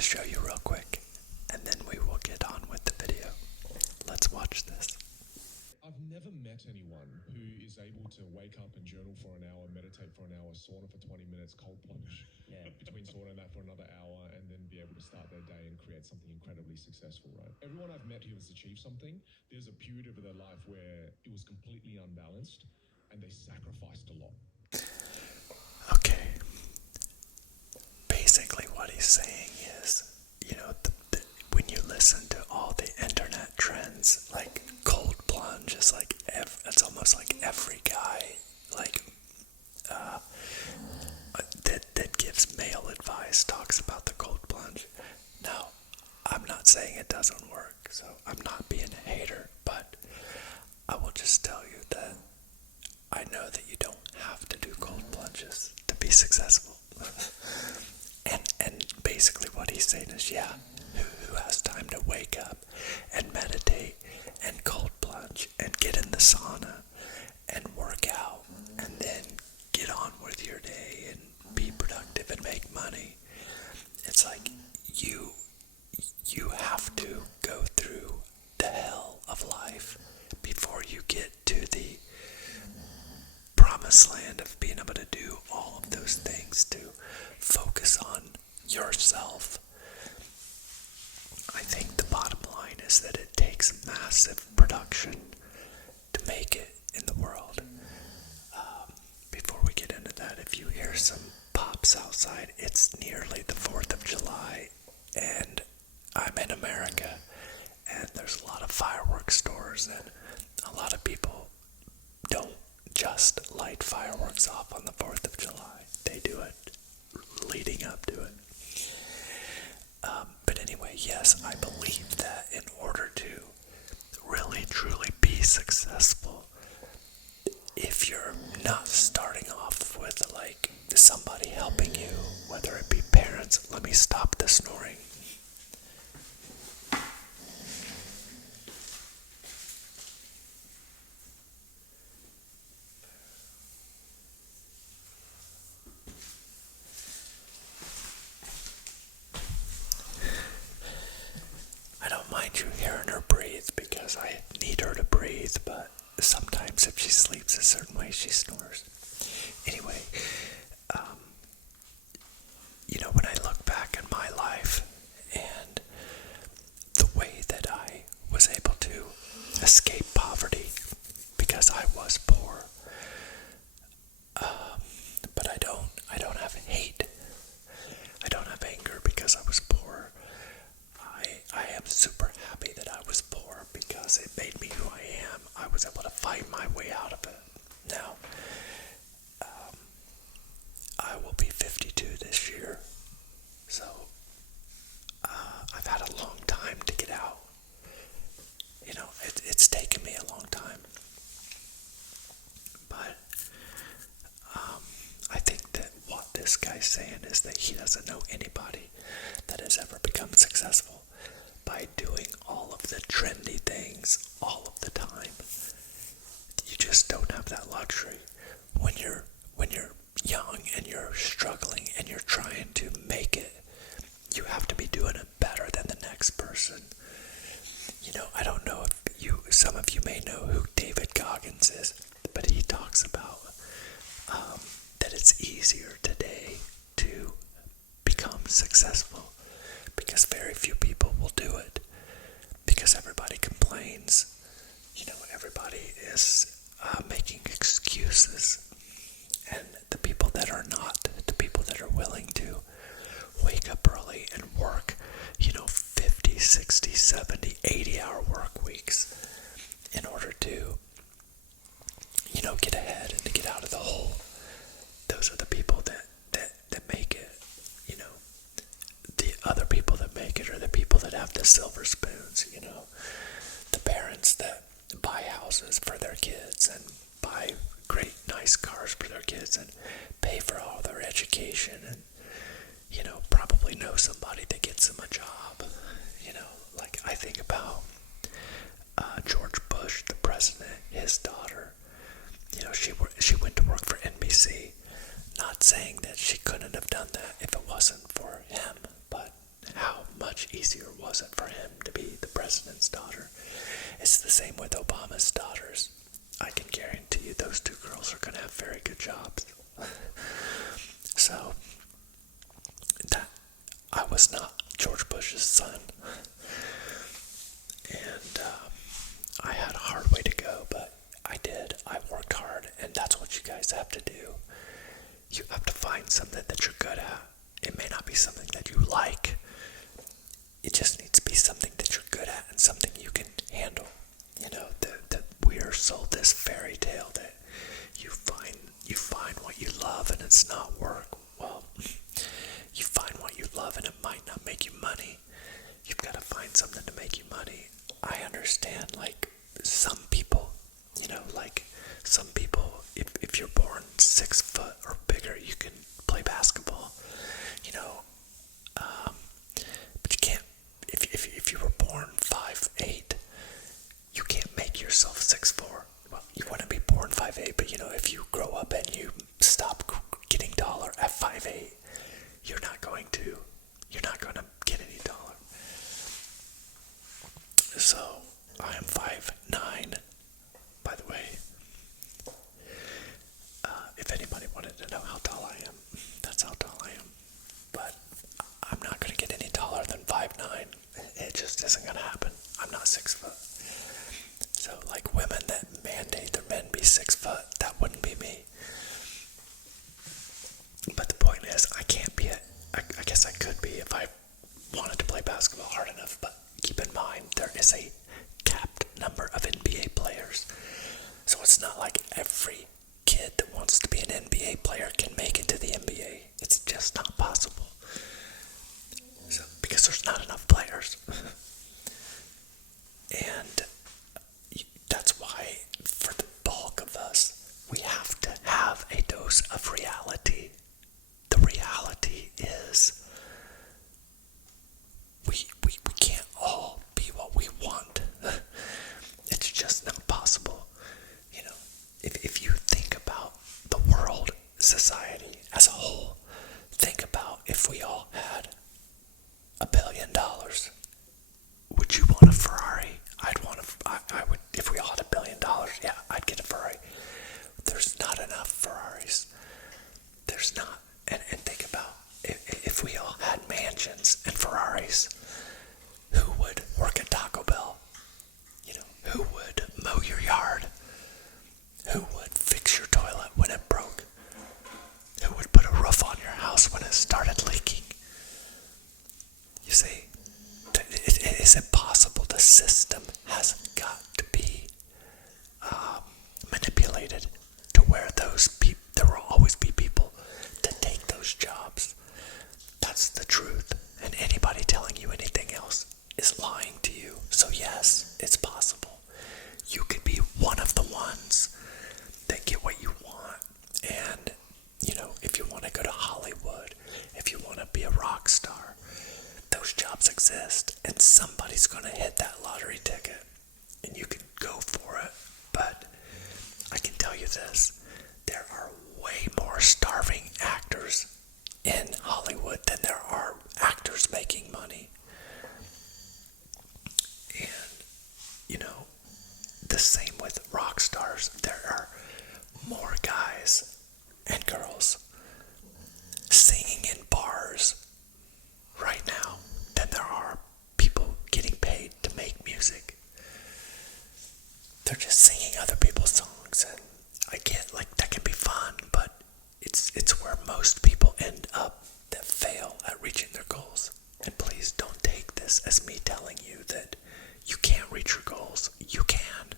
to show you real quick, and then we will get on with the video. Let's watch this. I've never met anyone who is able to wake up and journal for an hour, meditate for an hour, sauna for 20 minutes, cold plunge between sauna and that for another hour, and then be able to start their day and create something incredibly successful, right? Everyone I've met who has achieved something, there's a period of their life where it was completely unbalanced and they sacrificed a lot. Okay. Basically what he's saying is, when you listen to all the internet trends, like cold plunge is like, it's almost like every guy, like, that gives male advice talks about the cold plunge. Now, I'm not saying it doesn't work, so I'm not being a hater, but I will just tell you that I know that you don't have to do cold plunges to be successful. and basically what he's saying is, who has time to wake up and meditate and cold plunge and get in the sauna and work out and then get on with your day and be productive and make money? It's like you have to go through the hell of life before you get to the promised land of being able to do all of those things, to focus on yourself. I think the bottom line is that it takes massive production to make it in the world. Before we get into that, if you hear some pops outside, it's nearly the 4th of July, and I'm in America, and there's a lot of fireworks stores, and a lot of people don't just light fireworks off on the 4th of July. They do it leading up to it. But anyway, yes, I believe that in order to really truly be successful, if you're not starting off with like somebody helping you, whether it be parents, let me stop the snoring. I don't mind you hearing her breathe because I need her to breathe, but sometimes if she sleeps a certain way, she snores. Anyway, when I look back at my life and the way that I was able to escape poverty, because I was poor, but I don't have hate. I don't have anger because I was poor. I am super happy that I was poor because it made me who I am. I was able to fight my way out of it. Now, I will be 52 this year, so I've had a long time to get out. It's taken me a long time. But I think that what this guy's saying is that he doesn't know anybody that has ever become successful by doing all of the trendy things all of the time. You just don't have that luxury. When you're young and you're struggling and you're trying to make it, you have to be doing it better than the next person. I don't know if some of you may know who David Goggins is, but he talks about that it's easier today to become successful because very few people will do it, because everybody complains. Everybody is making excuses, and the people that are not, the people that are willing to wake up early and work 50, 60, 70, 80-hour work weeks in order to get ahead and to get out of the hole. Those are the people that make it. The other people that make it are the people that have the silver spoons. The parents that buy houses for their kids and buy great nice cars for their kids and pay for all their education, and probably know somebody that gets them a job. Like I think about George Bush, the president, his daughter. She went to work for NBC. Not saying that she couldn't have done that if it wasn't for him, but how president's daughter. It's the same with Obama's daughters. I can guarantee you those two girls are going to have very good jobs. So, that I was not George Bush's son. And I had a hard way to go, but I did. I worked hard, and that's what you guys have to do. You have to find something that you're good at. It may not be something that you like. It just needs to be something that you're good at and something you can handle. You know, that we are sold this fairy tale that you find what you love and it's not work. Well, you find what you love and it might not make you money. You've got to find something to make you money. I understand, like, some people, you know, like, some people, if you're born 6 foot or bigger, you can play basketball, you know, but you can't, if you were born 5'8", you can't make yourself 6'4". Well, you want to be born 5'8", but, you know, if you grow up and you stop getting taller at 5'8", you're not going to get any taller. So, I am 5'9", by the way. If anybody wanted to know how tall I am, that's how tall I am. But I'm not going to get any taller than 5'9". It just isn't going to happen. I'm not 6 foot. So, like, women that mandate their men be 6 foot, that wouldn't be me. But the point is, I can't be I guess I could be if I wanted to play basketball hard enough, but keep in mind, there is a capped number of NBA players. So it's not like every kid that wants to be an NBA player can make it to the NBA. It's just not possible. So, because there's not enough players. And that's why, for the bulk of us, we have to have a dose of reality. The reality is we can't all be what we want. It's just not possible. You know, if you think about the world, society as a whole, think about if we all had $1 billion. Would you want a Ferrari? I would, if we all had $1 billion, yeah, I'd get a Ferrari. There's not enough Ferraris. There's not. And think about, if we all had mansions and Ferraris, who would work at Taco Bell? You know, who would mow your yard? Who would fix your toilet when it broke? Who would put a roof on your house when it started leaking? You see, it is impossible. The system has got to be manipulated to where there will always be people to take those jobs. That's the truth. And anybody telling you anything else is lying to you. So yes, it's possible. You could be one of the ones that get what you want. And, you know, if you want to go to Hollywood, if you want to be a rock star, those jobs exist. And somebody's going to hit that lottery ticket. And you can go for it. But I can tell you this. There are way more starving actors in Hollywood than there are actors making money. And, you know, the same with rock stars. There are more guys and girls singing in bars right now than there are people getting paid to make music. They're just singing other people's songs, and I get, like, that can be fun, but it's where most people end up that fail at reaching their goals. And please don't take this as me telling you that you can't reach your goals. You can.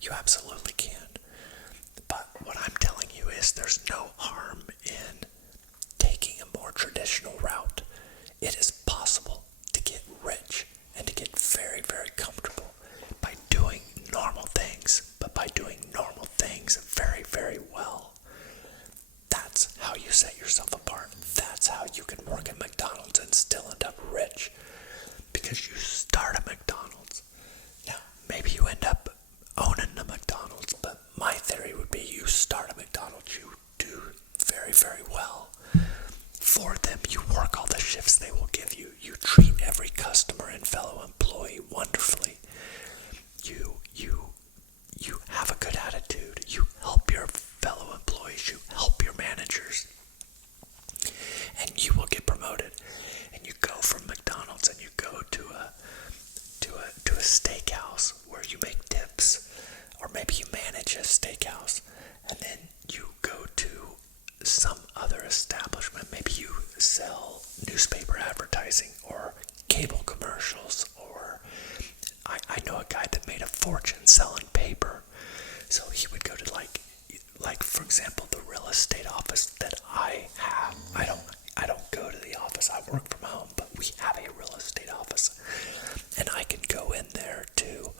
You absolutely can. But what I'm telling you is there's no harm in taking a more traditional route. It is possible to get rich and to get very, very comfortable by doing normal things, but by doing normal things very, very well. That's how you set yourself apart. That's how you can work at McDonald's and still end up rich. Because you start at McDonald's. Now, maybe you end up owning a McDonald's, but my theory would be you start at McDonald's, you do very, very well for them. You work all the shifts they will give you. You treat every customer and fellow employee wonderfully. steakhouse, and then you go to some other establishment. Maybe you sell newspaper advertising or cable commercials, or I know a guy that made a fortune selling paper. So he would go to like for example, the real estate office that I have. I don't go to the office. I work from home, but we have a real estate office, and I can go in there to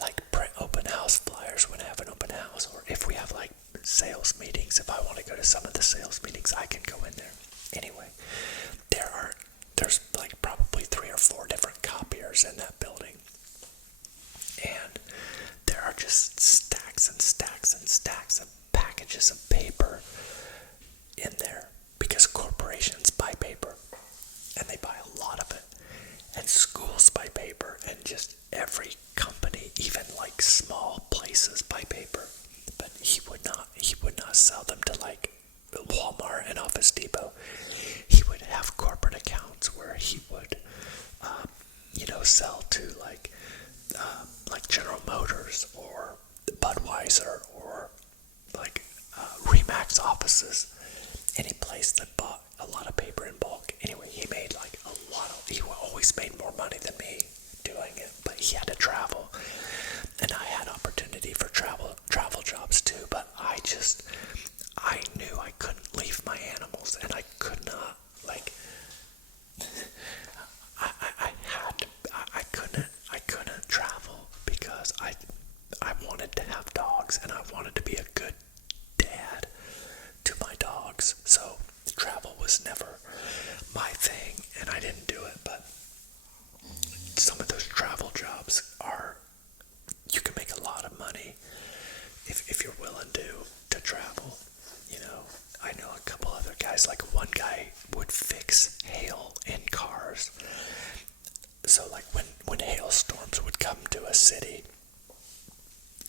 like print open house flyers when I have an open house, or if we have like sales meetings. If I want to go to some of the sales meetings, I can go in there. Anyway, there's like probably 3 or 4 different copiers in that building, and there are just stacks and stacks and stacks of packages of paper in there, because corporations buy paper, and they buy a lot of it, and schools buy paper, and just every company, even like small places, buy paper. But he would not sell them to like Walmart and Office Depot. He would have corporate accounts where he would sell to like General Motors or Budweiser or like Remax offices, any place that bought a lot of paper in bulk. Anyway, he made like he always made more money than me doing it, but he had to travel, and I had opportunity for travel jobs too, but I knew I couldn't leave my animals, and I could not, like, I couldn't travel because I wanted to have dogs, and I wanted to be a good dad to my dogs. So travel was never my thing, and I didn't do it. But some of those travel jobs you can make a lot of money if you're willing to travel. I know a couple other guys, like one guy would fix hail in cars. So like when hailstorms would come to a city,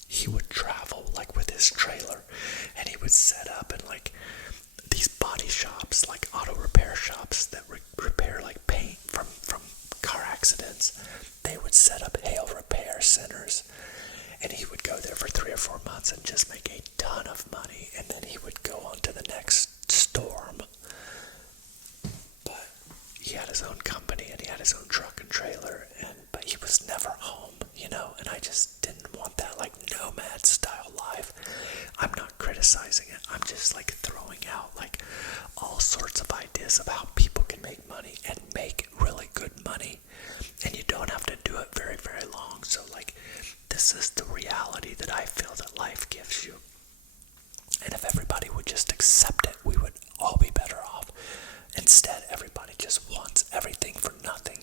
he would travel like with his trailer, and he would set up in like these body shops, like auto repair shops that repair like paint from car accidents. They would set up hail repair centers, and he would go there for 3 or 4 months and just make a ton of money, and then he would go on to the next storm. But he had his own company, and he had his own truck and trailer, but he was never home, and I just didn't want that like nomad style life. I'm not criticizing it. I'm just like throwing out like all sorts of ideas of how people can make money and make really good money, and you don't have to do it very, very long. So like, this is the reality that I feel that life gives you. And if everybody would just accept it, we would all be better off. Instead, everybody just wants everything for nothing.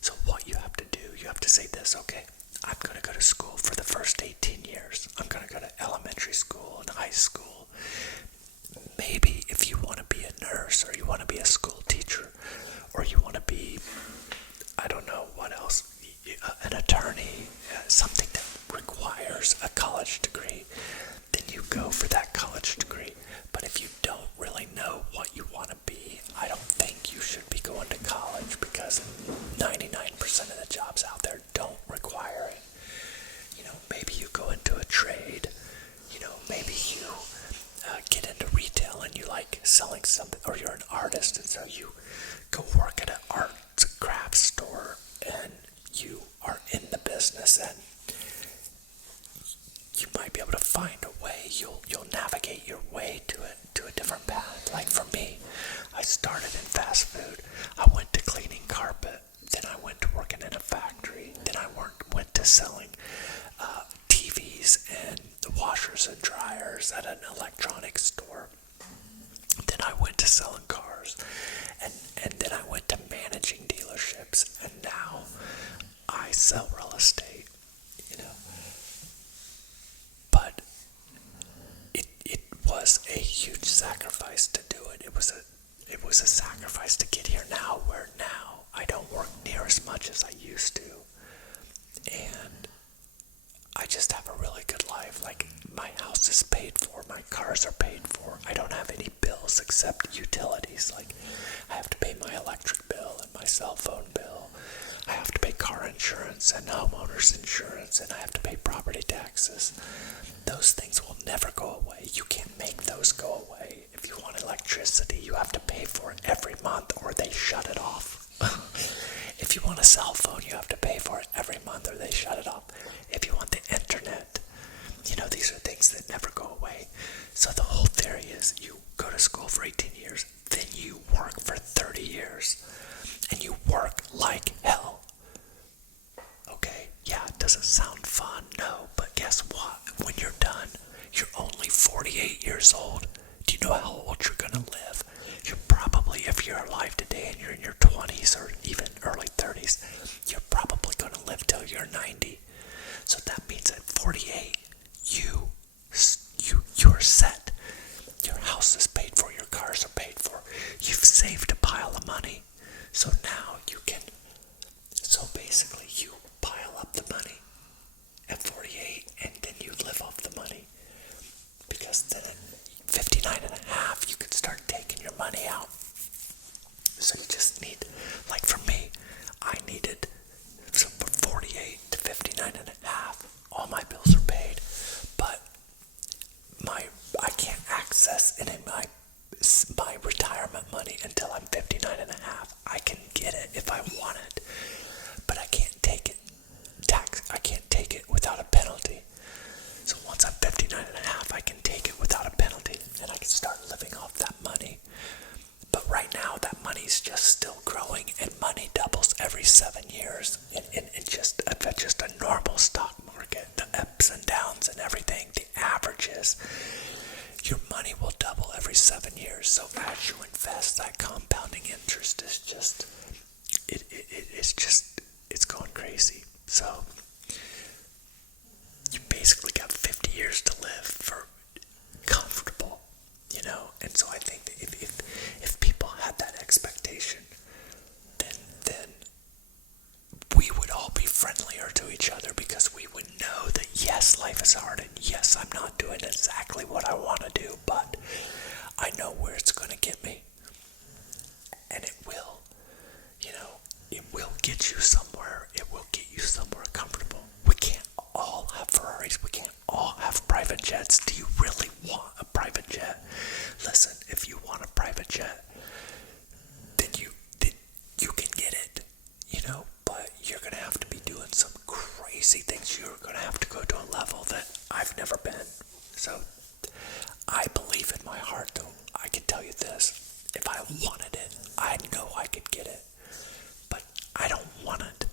So what you have to do, you have to say this: okay, I'm going to go to school for the first 18 years. I'm going to go to elementary school and high school. Maybe if you want to be a nurse, or you want to be a school teacher, or you want to be, I don't know what else, an attorney, something that requires a college degree, then you go for that college degree. But if you don't really know what you want to be, I don't think you should be going to college, because 99% of the jobs out there don't require it. Maybe you go into a trade, maybe you get into retail and you like selling something, or you're an artist, and so you go work at an arts craft store, and you are in the business, and you might be able to find a way. You'll navigate your way to a different path. Like for me, I started in fast food. I went to cleaning carpet. Then I went to working in a factory. Then I went to selling TVs and washers and dryers at an electronics store. Then I went to selling cars, and then I went to managing dealerships, and now I sell real estate. But it was a huge sacrifice to do it. It was a sacrifice to get here now, where now I don't work near as much as I used to, and I just have a really good life. Like, my house is paid for, my cars are paid for. I don't have any bills except utilities. Like, I have to pay my electric bill and my cell phone bill. I have to pay car insurance and homeowners insurance, and I have to pay property taxes. those things will never go away. You can't make those go away. If you want electricity, you have to pay for it every month or they shut it off. If you want a cell phone, you have to pay for it every month or they shut it off. If you want the internet, these are things that never go away. So the whole theory is you go to school for 18 years, then you work for 30 years, and you work like hell. Okay, yeah, it doesn't sound fun, no, but guess what? When you're done, you're only 48 years old. Do you know how old you're gonna live? You're probably, if you're alive today and you're in your 20s or even early 30s, you're probably gonna live till you're 90. So that means at 48, you're set. Your house is paid for, your cars are paid for. You've saved a pile of money. So now so basically you pile up the money at 48 and then you live off the money. Because then at 59 and a half, you can start taking your money out. So you just need, like for me, I needed, so from 48 to 59 and a half, all my bills are paid, but I can't access any of my retirement money until I'm 59 and a half. I can get it if I want it, but I can't take it. I can't take it without a penalty. So once I'm 59 and a half, I can take it without a penalty, and I can start living off that money. But right now, that money's just still growing, and money doubles every 7 years. And just a normal stock market, the ups and downs and everything, the averages, your money will double every 7 years. So as you invest, that compounding interest is just, it's going crazy. So you basically got 50 years to live for comfortable, and so I think that if people had that expectation, then we would all be friendlier to each other, because we would know that yes, life is hard, and yes, I'm not doing exactly what I want to do, but I know where it's going to get me, and it will, it will get you somewhere. It will get you somewhere comfortable. We can't all have Ferraris. We can't all have private jets. Do you really want a private jet? Listen, if you want a private jet, then you can get it, but you're going to have to be doing some crazy things. You're going to have to go to a level that I've never been. So I believe in my heart, though, I can tell you this. If I wanted it, I know I could get it. But I don't want it.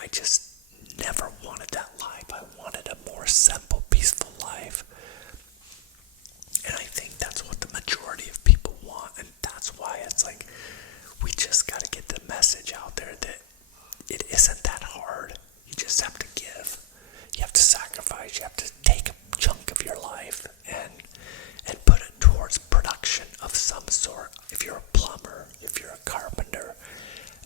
I just never wanted that life. I wanted a more simple, peaceful life. And I think that's what the majority of people want. And that's why it's like, we just got to get the message out there that it isn't that hard. You just have to give. You have to sacrifice. You have to take a chunk of your life and put it towards production of some sort. If you're a plumber, if you're a carpenter,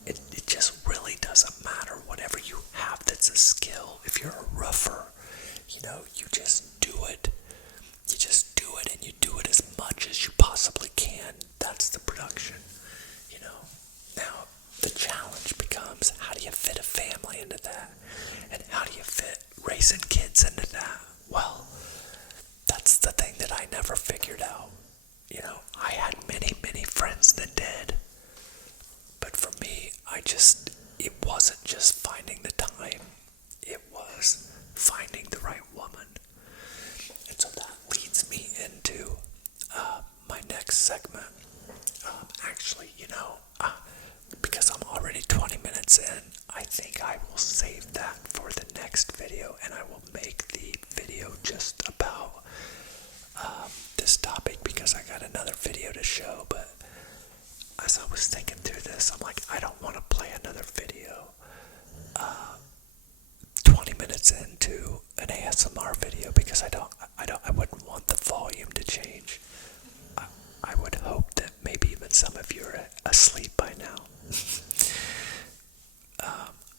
it just really doesn't matter. Whatever you have that's a skill. If you're a roofer, you just do it. You just do it, and you do it as much as you possibly can. That's the production, Now, the challenge becomes, how do you fit a family into that? And how do you fit raising kids into that? Well, that's the thing that I never figured out. I had many, many friends that did. But for me, it wasn't just finding the time. It was finding the right woman. And so that leads me into my next segment. Actually, because I'm already 20 minutes in, I think I will save that for the next video, and I will make the video just about this topic, because I got another video to show. But as I was thinking through this, I'm like, I don't want to play another video 20 minutes into an ASMR video, because I wouldn't want the volume to change. I would hope that maybe even some of you are asleep by now.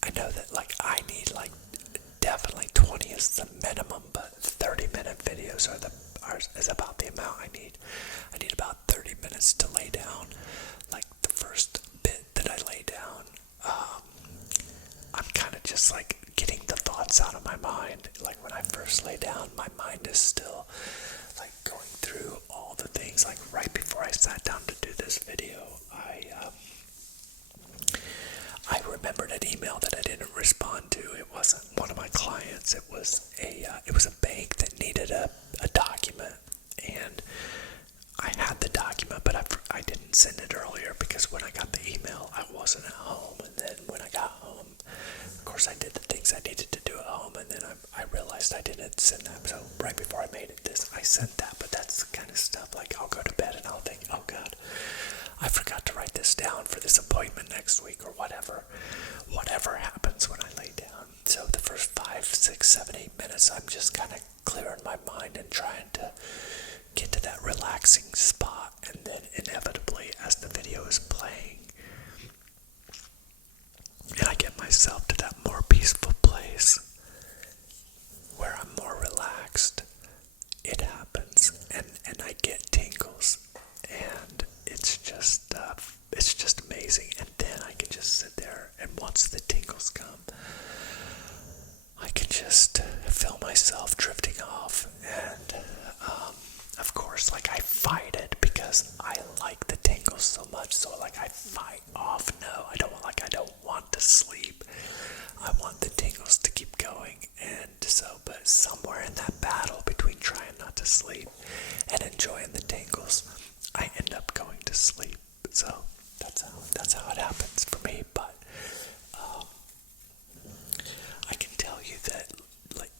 I know that I need definitely 20 is the minimum, but 30-minute videos is about the amount I need. I need about 30 minutes to lay down. The first bit that I lay down, I'm kind of just getting the thoughts thoughts out of my mind. Like when I first lay down, my mind is still like going through all the things. Like right before I sat down to do this video, I remembered an email that I didn't respond to. It wasn't one of my clients. It was a bank that needed a document, and I had the document, but I didn't send it earlier because when I got the email, I wasn't at home. And then when I got home, of course, I did the things I needed to do at home, and then I realized I didn't send that. So right before I made this, I sent that. But that's the kind of stuff like I'll go to bed and I'll think, oh God, I forgot to write this down for this appointment next week or whatever. Whatever happens when I lay down. So the first 5, 6, 7, 8 minutes, I'm just kind of clearing my mind and trying to get to that relaxing spot. And then inevitably, as the video is playing, and I get myself to that more peaceful place where I'm more relaxed, it happens, and I get tingles, and it's just amazing. And then I can just sit there, and once the tingles come, I can just feel myself drifting off, and of course, like I fight it because I like the tingles so much. So like I fight off. No, I don't want to sleep. I want the tingles to keep going. And so, but somewhere in that battle between trying not to sleep and enjoying the tingles, I end up going to sleep. So that's how it happens for me. But I can tell you that like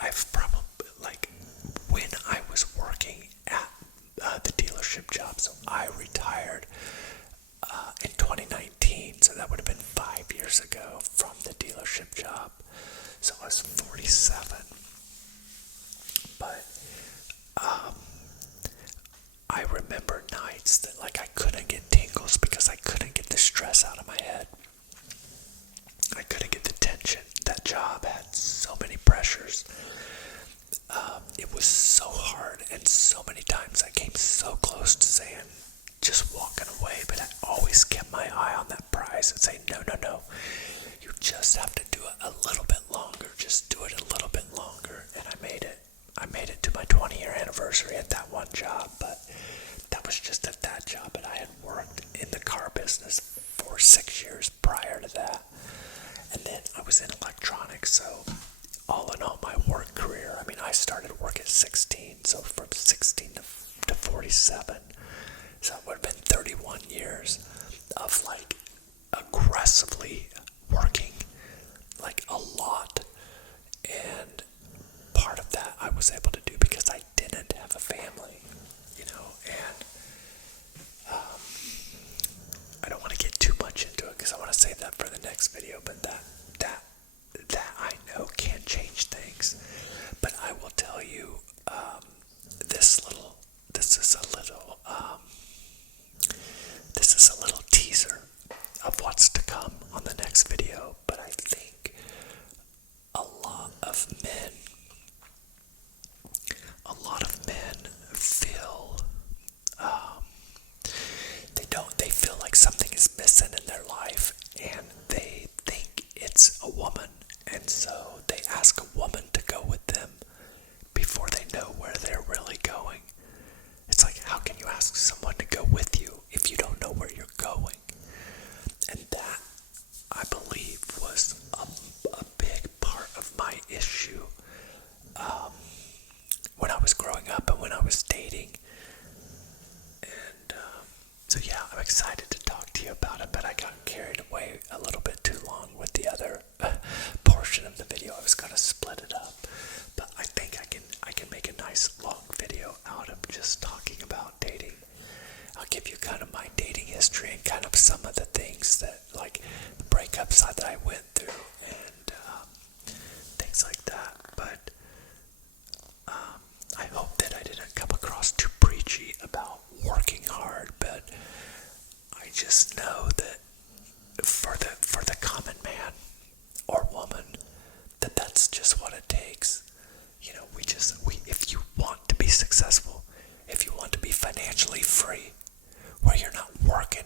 I've probably like when I was working at the dealership job, so I retired in 2019, so that would have been 5 years ago from the dealership job. So I was 47. But I remember nights that like I couldn't get tingles because I couldn't get the stress out of my head. I couldn't get the tension. That job had so many pressures. It was so hard, and so many times I came so close to saying, just walking away, but I always kept my eye on that prize and say, no, you just have to do it a little bit longer, just do it a little bit longer. And I made it to my 20-year anniversary at that one job, but that was just at that job. But I had worked in the car business for 6 years prior to that, and then I was in electronics. So all in all, my work career, I mean, I started work at 16, so from 16 to 47, so it would have been 31 years of like aggressively working like a lot. And part of that I was able to do because I didn't have a family, and I don't want to get too much into it because I want to save that for the next video, but that I know can change things. But I will tell you, this is a little teaser of what's to come on the next video. But I think a lot of men feel they feel like something is missing in their life, and they think it's a woman, and so they ask a woman to go with them before they know where they're really going. It's like, how can you ask someone to go with you if you don't know where you're going? And that, I believe, was a big part of my issue when I was growing up and when I was dating. And so yeah, I'm excited to talk to you about it, but I got carried away a little bit too long with the other portion of the video. I was going to split it up, but I think I can make a nice long video out of just talking about dating. I'll give you kind of my dating history and kind of some of the things that, like, the breakups that I went through and things like that. But I hope that I didn't come across too preachy about working hard, but I just know that for the common man or woman, that's just what it takes. If you want to be successful, if you want to be financially free, where you're not working,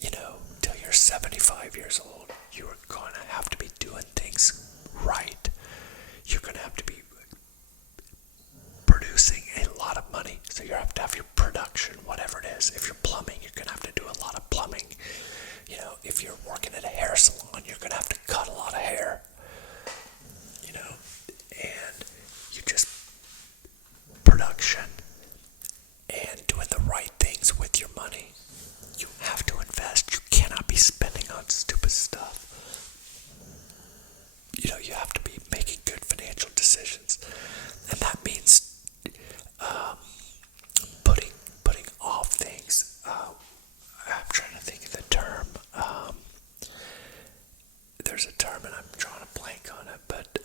till you're 75 years old, you are going to have to be doing things right. things. If you're plumbing, you're going to have to do a lot of plumbing. You know, if you're working at a hair salon, you're going to have to cut a lot of hair. You know, and you just production and doing the right things with your money. You have to invest. You cannot be spending on stupid stuff. You know, you have to be making good financial decisions. And that means putting off things. I'm trying to think of the term. There's a term and I'm drawing a blank on it, but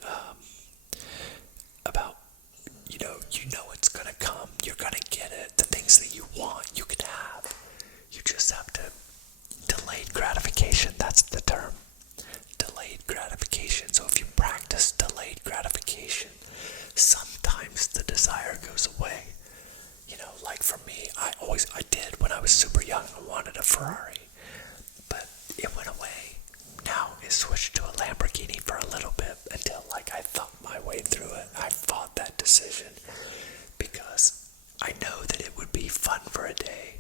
about, you know it's going to come. You're going to get it. The things that you want, you can have. You just have to delayed gratification. That's the term. Delayed gratification. So if you practice delayed gratification, sometimes the desire goes away. You know, like for me, I did when I was super young. I wanted a Ferrari, but it went away. Now it switched to a Lamborghini for a little bit until like I thought my way through it. I fought that decision because I know that it would be fun for a day.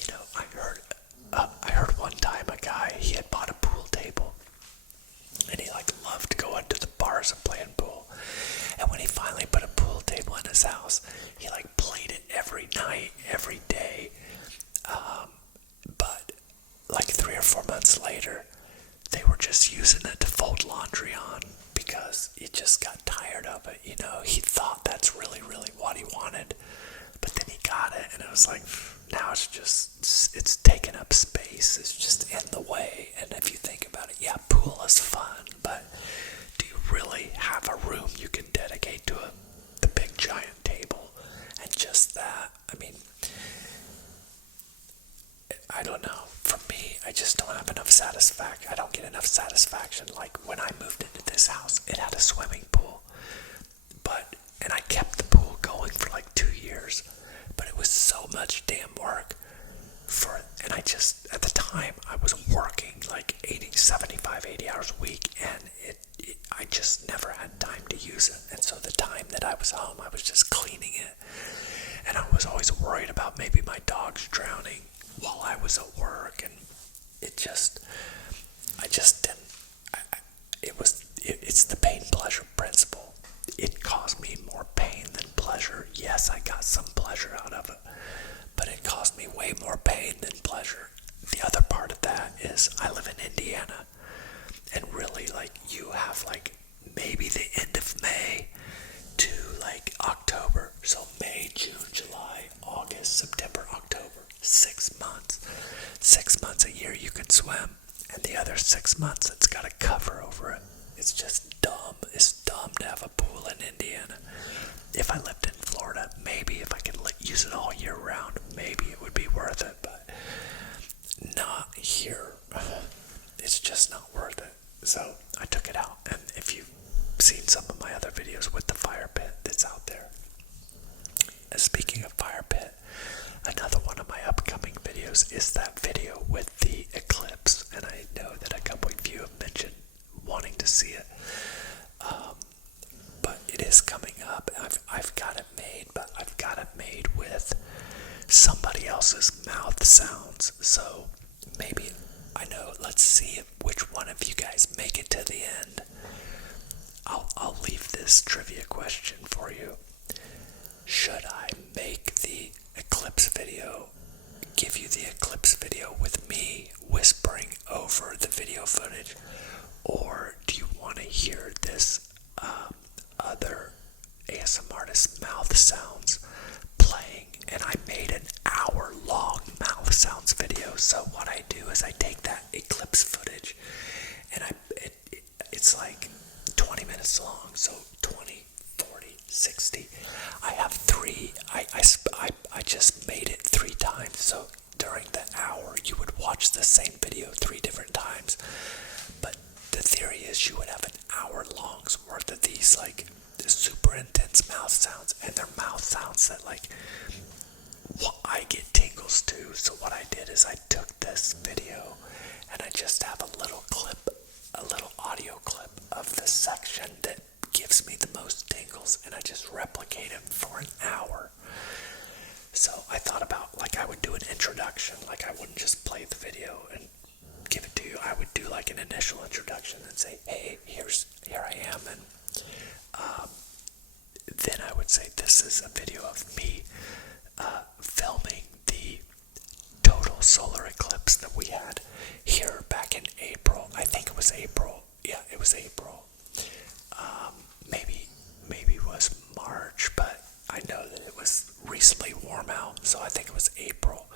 You know, I heard one time a guy, he had bought a pool table and he like loved going to the bars and playing pool. And when he finally put a pool table in his house, he like played it every night, every day. But like 3 or 4 months later, they were just using it to fold laundry on because he just got tired of it. You know, he thought that's really, really what he wanted. But then he got it and it was like, now it's taking up space. It's just in the way. And if you think about it, yeah, pool is fun, but do you really have a room you can dedicate to the big giant table and just that? I mean, I don't know. For me, I just don't have enough satisfaction. I don't get enough satisfaction. Like when I moved into this house, it had a swimming pool, and I kept the pool going for like 2 years, but it was so much damn work and I just, at the time, I was working like 75, 80 hours a week, and I just never had time to use it. And so the time that I was home, I was just cleaning it. And I was always worried about maybe my dogs drowning while I was at work. And I just didn't, it's the pain-pleasure principle. It caused me more pain than pleasure. Yes, I got some pleasure out of it, but it caused me way more pain than pleasure. The other part of that is I live in Indiana, and really, like, you have, like, maybe the end of May to, like, October. So May, June, July, August, September, October. 6 months. 6 months a year you can swim, and the other 6 months it's got a cover over it. It's just dumb. It's dumb to have a pool in Indiana. If I lived in Florida, maybe if I could use it all year round, maybe it would be worth it, but not here. It's just not worth it. So I took it out, and if you've seen some of my other videos with the fire pit that's out there. Speaking of fire pit, another one of my upcoming videos is that video with the eclipse, and I know that a couple of you have mentioned wanting to see it. But it is coming up. I've got it made, but I've got it made with somebody else's mouth sounds. So maybe, I know, let's see which one of you guys make it to the end. I'll leave this trivia question for you. Should I make the eclipse video, give you the eclipse video with me whispering over the video footage, or do you want to hear this other ASMR artist's mouth sounds playing? And I made an hour-long mouth sounds video. So what I do is I take that eclipse footage, and it's like 20 minutes long. So 20, 40, 60. I have three. I just made it 3 times. So during the hour, you would watch the same video 3 different times. But the theory is you would have an hour-long's worth of these, like, super intense mouth sounds, and they're mouth sounds that, like, I get tingles to. So what I did is I took this video and I just have a little audio clip of the section that gives me the most tingles, and I just replicate it for an hour. So I thought about, like, I would do an introduction. Like, I wouldn't just play the video and give it to you. I would do like an initial introduction and say, hey, here I am. And then I would say, this is a video of me filming the total solar eclipse that we had here back in April. I think it was April. Yeah, it was April. Maybe it was March, but I know that it was recently warm out, so I think it was April.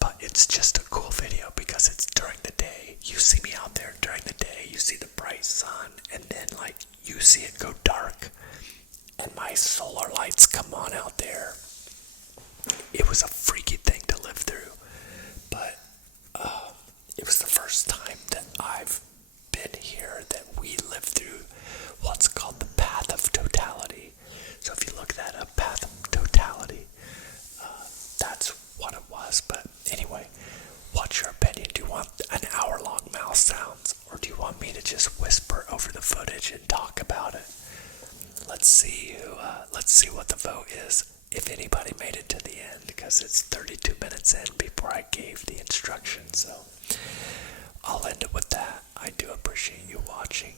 But it's just a cool video because it's during the day. You see me out there during the day, you see the bright sun, and then like you see it go dark, and my solar lights come on out there. It was a freaky thing to live through, but it was the first time that I've been here that we lived through what's called the path of totality. So if you look that up, path of totality, that's what it was. But anyway, what's your opinion? Do you want an hour-long mouth sounds, or do you want me to just whisper over the footage and talk about it? Let's see what the vote is. If anybody made it to the end, because it's 32 minutes in before I gave the instructions. So I'll end it with that. I do appreciate you watching.